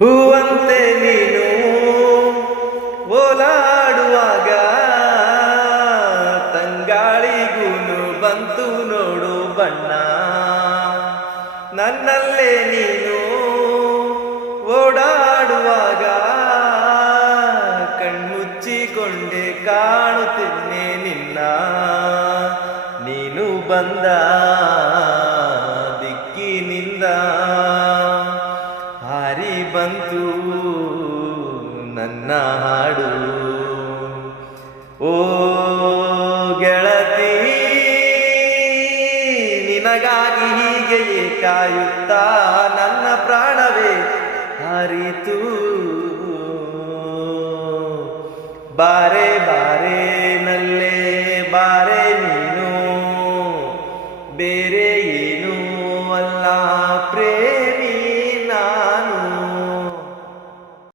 ಹೂವಂತೆ ನೀನು ಓಲಾಡುವಾಗ ತಂಗಾಳಿಗೂನು ಬಂತು ನೋಡು ಬಣ್ಣ. ನನ್ನಲ್ಲೇ ನೀನು ಓಡಾಡುವಾಗ ಕಣ್ಮುಚ್ಚಿಕೊಂಡೆ ಕಾಣುತ್ತೇನೆ ನಿನ್ನ. ನೀನು ಬಂದ ದಿಕ್ಕಿನಿಂದ ಹಾರಿ ಬಂತು ನನ್ನ ಹಾಡು. ಓ ಗೆಳತಿ, ನಿನಗಾಗಿ ಹೀಗೆಯೇ ಕಾಯುತ್ತಾ ನನ್ನ ಪ್ರಾಣವೇ ಹಾರಿತು.